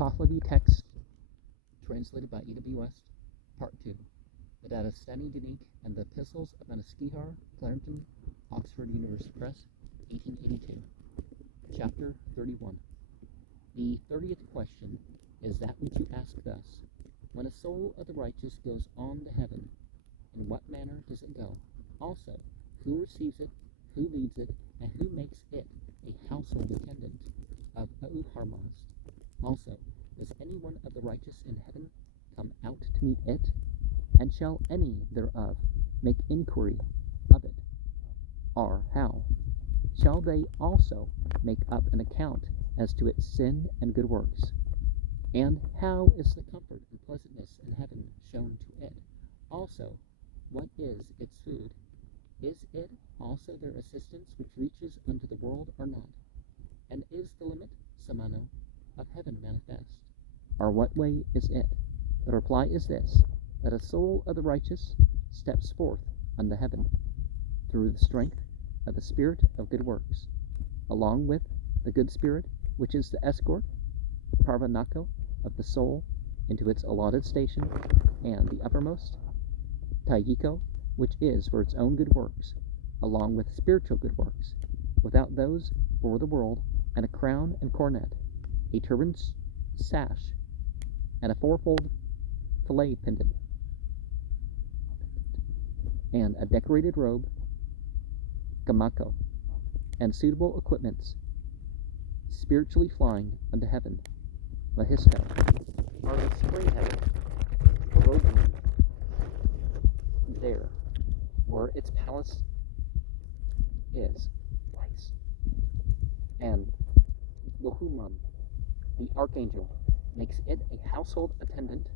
Pahlavi text, translated by E.W. West, Part 2. The Dadistani Dinik and the Epistles of Manasquihar, Clarendon, Oxford University Press, 1882. Chapter 31. The 30th question is that which you ask thus: when a soul of the righteous goes on to heaven, in what manner does it go? Also, who receives it, who leads it, and who makes it a household attendant of Auharmazd? Also, does any one of the righteous in heaven come out to meet it? And shall any thereof make inquiry of it? Or how? Shall they also make up an account as to its sin and good works? And how is the comfort and pleasantness in heaven shown to it? Also, what is its food? Is it also their assistance which reaches unto the world or not? And is the limit, Samano, of heaven manifest? Or what way is it? The reply is this: that a soul of the righteous steps forth unto heaven through the strength of the spirit of good works, along with the good spirit, which is the escort, parvanako, of the soul into its allotted station, and the uppermost, taiko, which is for its own good works, along with spiritual good works, without those for the world, and a crown and coronet, a turban sash, and a fourfold fillet pendant, and a decorated robe, gamako, and suitable equipments, spiritually flying unto heaven, lahisto, are the spray heaven, Barovia, there, where its palace is, twice, and Bohuman, the archangel, makes it a household attendant,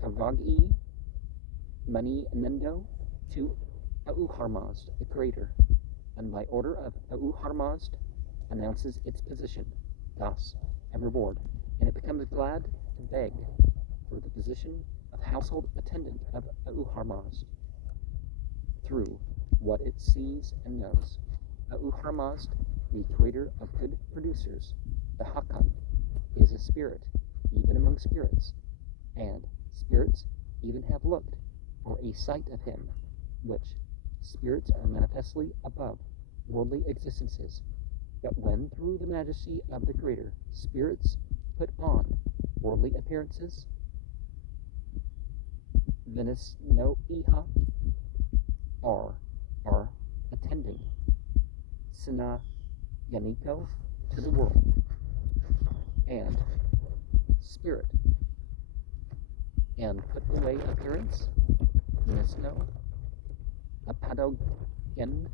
Kavagi, Mani Nendo, to Auharmazd, the creator, and by order of Auharmazd announces its position, thus, and reward, and it becomes glad to beg for the position of household attendant of Auharmazd through what it sees and knows. Auharmazd, the creator of good producers, the Hakan, is a spirit, even among spirits, and spirits even have looked for a sight of him, which spirits are manifestly above worldly existences. But when through the majesty of the Creator spirits put on worldly appearances, Venice no iha are attending Sina Yaniko to the world, and spirit, and put away appearance, Nesno, Apadogen,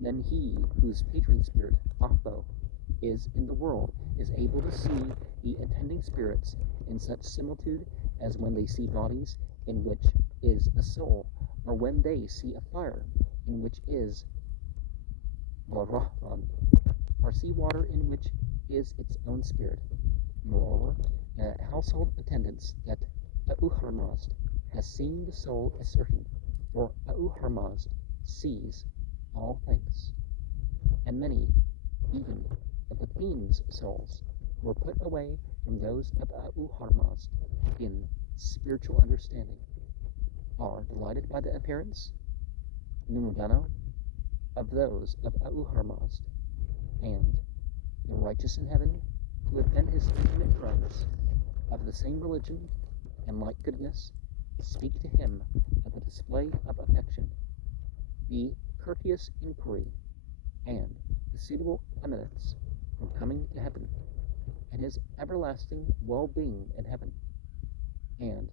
then he whose patron spirit, Atho, is in the world, is able to see the attending spirits in such similitude as when they see bodies in which is a soul, or when they see a fire in which is Varahvan, or see water in which is its own spirit. Moreover, household attendants that Auharmazd has seen the soul is certain, for Auharmazd sees all things. And many, even of the queen's souls, were put away from those of Auharmazd in spiritual understanding, are delighted by the appearance, Numudano, of those of Auharmazd, and the righteous in heaven, who have been his intimate friends, of the same religion and like goodness, speak to him of the display of affection, the courteous inquiry, and the suitable eminence from coming to heaven, and his everlasting well-being in heaven. And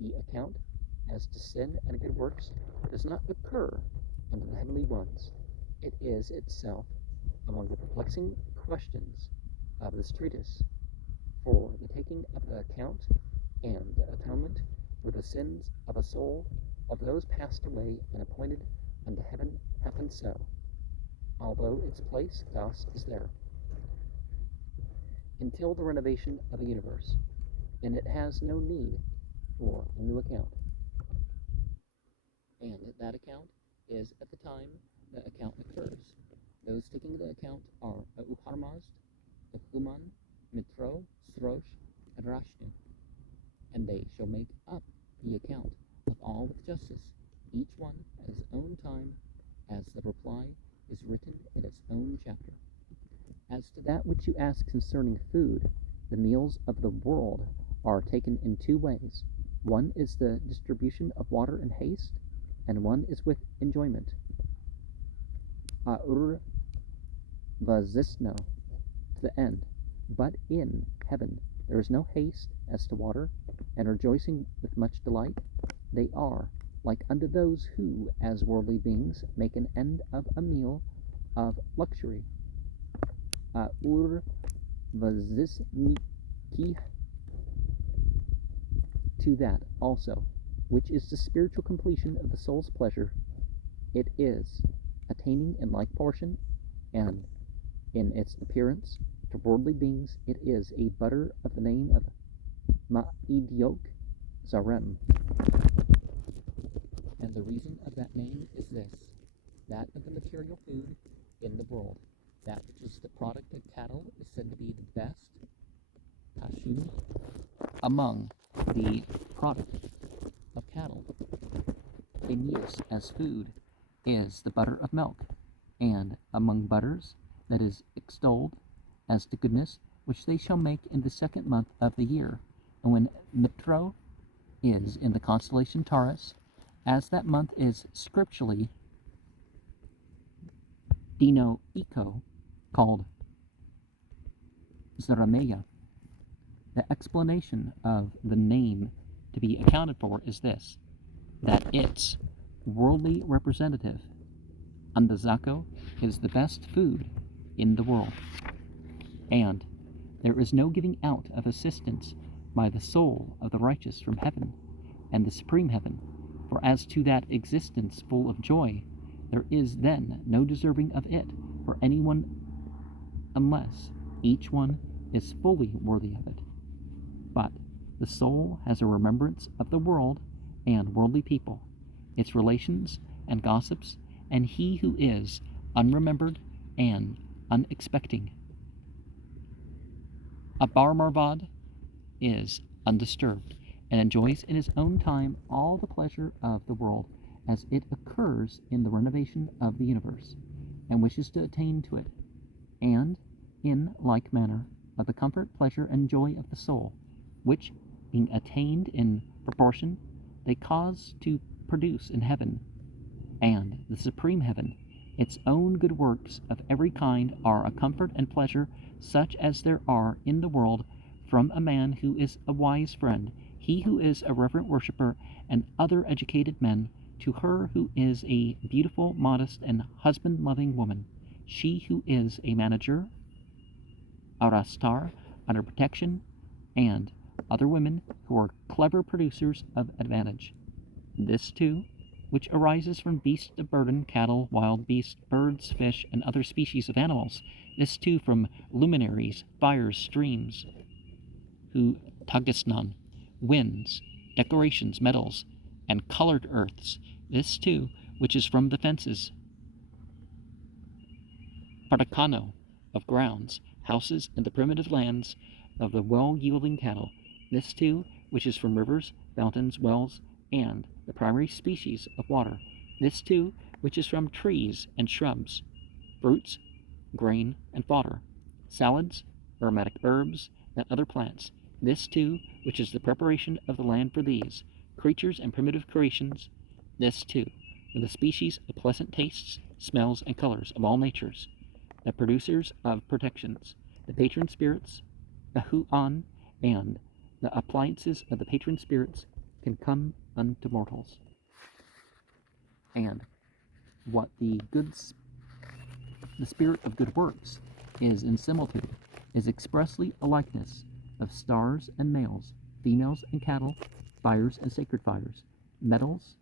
the account as to sin and good works does not occur under the heavenly ones. It is itself among the perplexing questions of this treatise, for the taking of the account and the atonement for the sins of a soul of those passed away and appointed unto heaven happen so, although its place thus is there, until the renovation of the universe, and it has no need for a new account. And that account is at the time the account occurs. Those taking the account are Auharmazd, the Human, Mitro, Srosh, and Rashnu, and they shall make up the account of all with justice, each one at his own time, as the reply is written in its own chapter. As to that which you ask concerning food, the meals of the world are taken in two ways. One is the distribution of water in haste, and one is with enjoyment. Aur vazisno, to the end. But in heaven there is no haste as to water, and rejoicing with much delight. They are like unto those who, as worldly beings, make an end of a meal of luxury. Aur vazisniki, to that also, which is the spiritual completion of the soul's pleasure, it is attaining in like portion, and in its appearance to worldly beings it is a butter of the name of Ma'idiok Zarem. And the reason of that name is this, that of the material food in the world, that which is the product of cattle is said to be the best kashu among the product of cattle. In use as food is the butter of milk, and among butters that is extolled as to goodness, which they shall make in the second month of the year. And when Mitro is in the constellation Taurus, as that month is scripturally Dino Eco, called Zarameya, the explanation of the name to be accounted for is this, that its worldly representative, Andazako, is the best food in the world, and there is no giving out of assistance by the soul of the righteous from heaven and the supreme heaven, for as to that existence full of joy, there is then no deserving of it for anyone unless each one is fully worthy of it. But the soul has a remembrance of the world and worldly people, its relations and gossips, and he who is unremembered and unexpecting. A Barmarvad is undisturbed, and enjoys in his own time all the pleasure of the world as it occurs in the renovation of the universe, and wishes to attain to it, and in like manner of the comfort, pleasure, and joy of the soul, which, being attained in proportion, they cause to produce in heaven, and the supreme heaven, its own good works of every kind are a comfort and pleasure such as there are in the world from a man who is a wise friend, he who is a reverent worshipper, and other educated men, to her who is a beautiful, modest, and husband-loving woman, she who is a manager, Arastar, under protection, and other women who are clever producers of advantage. This too, which arises from beasts of burden, cattle, wild beasts, birds, fish, and other species of animals. This too from luminaries, fires, streams, who Tagisnan, winds, decorations, metals, and colored earths. This too, which is from the fences, Partakano, of grounds, houses, and the primitive lands of the well-yielding cattle. This too, which is from rivers, fountains, wells, and the primary species of water. This too, which is from trees and shrubs, fruits, grain, and fodder, salads, aromatic herbs, and other plants. This too, which is the preparation of the land for these creatures and primitive creations. This too, with the species of pleasant tastes, smells, and colors of all natures, the producers of protections, the patron spirits, the Huan, and the appliances of the patron spirits can come unto mortals. And what the spirit of good works is in similitude, is expressly a likeness of stars and males, females and cattle, fires and sacred fires, metals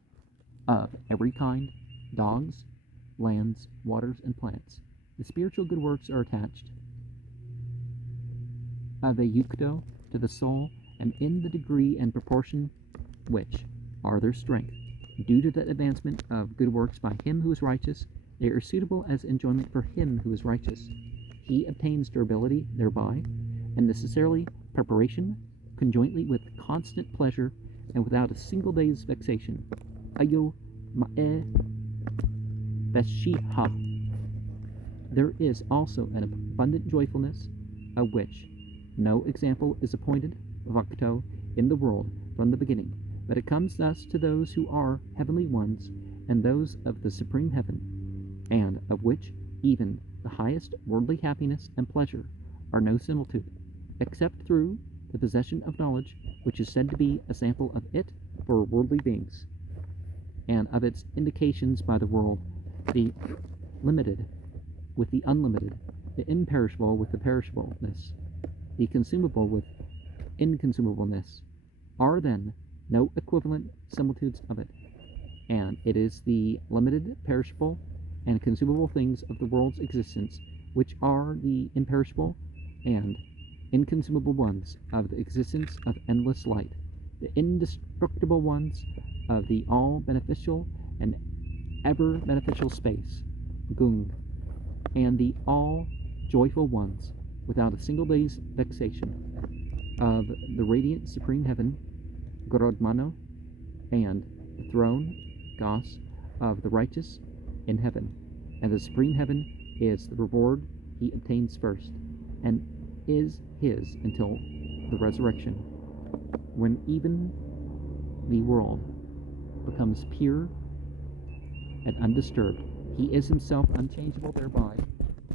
of every kind, dogs, lands, waters, and plants. The spiritual good works are attached aveyukto to the soul, and in the degree and proportion which are their strength, due to the advancement of good works by him who is righteous, they are suitable as enjoyment for him who is righteous. He obtains durability thereby, and necessarily preparation, conjointly with constant pleasure, and without a single day's vexation. Ayo ma'e veshiha. There is also an abundant joyfulness, of which no example is appointed, Vakto, in the world from the beginning, but it comes thus to those who are heavenly ones, and those of the supreme heaven, and of which even the highest worldly happiness and pleasure are no similitude, except through the possession of knowledge, which is said to be a sample of it for worldly beings, and of its indications by the world, the limited with the unlimited, the imperishable with the perishableness, the consumable with inconsumableness, are then no equivalent similitudes of it, and it is the limited, perishable, and consumable things of the world's existence which are the imperishable and inconsumable ones of the existence of endless light, the indestructible ones of the all-beneficial and ever-beneficial space, Gung, and the all-joyful ones, without a single day's vexation, of the radiant supreme heaven, Grodmano, and the throne, Gos, of the righteous in heaven, and the supreme heaven is the reward he obtains first, and is his until the resurrection, when even the world becomes pure and undisturbed. He is himself unchangeable thereby,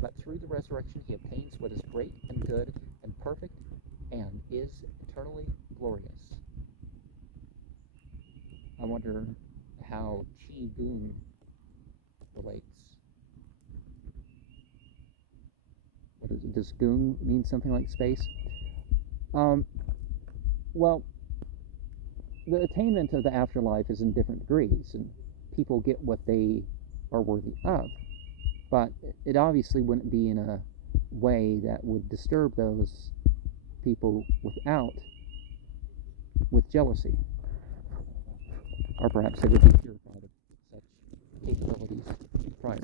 but through the resurrection he obtains what is great and good and perfect, and is eternally glorious. I wonder how Chi Gung relates. What is it? Does Gung mean something like space? Well, the attainment of the afterlife is in different degrees, and people get what they are worthy of, but it obviously wouldn't be in a way that would disturb those people with jealousy, or perhaps they would be purified of such capabilities prior.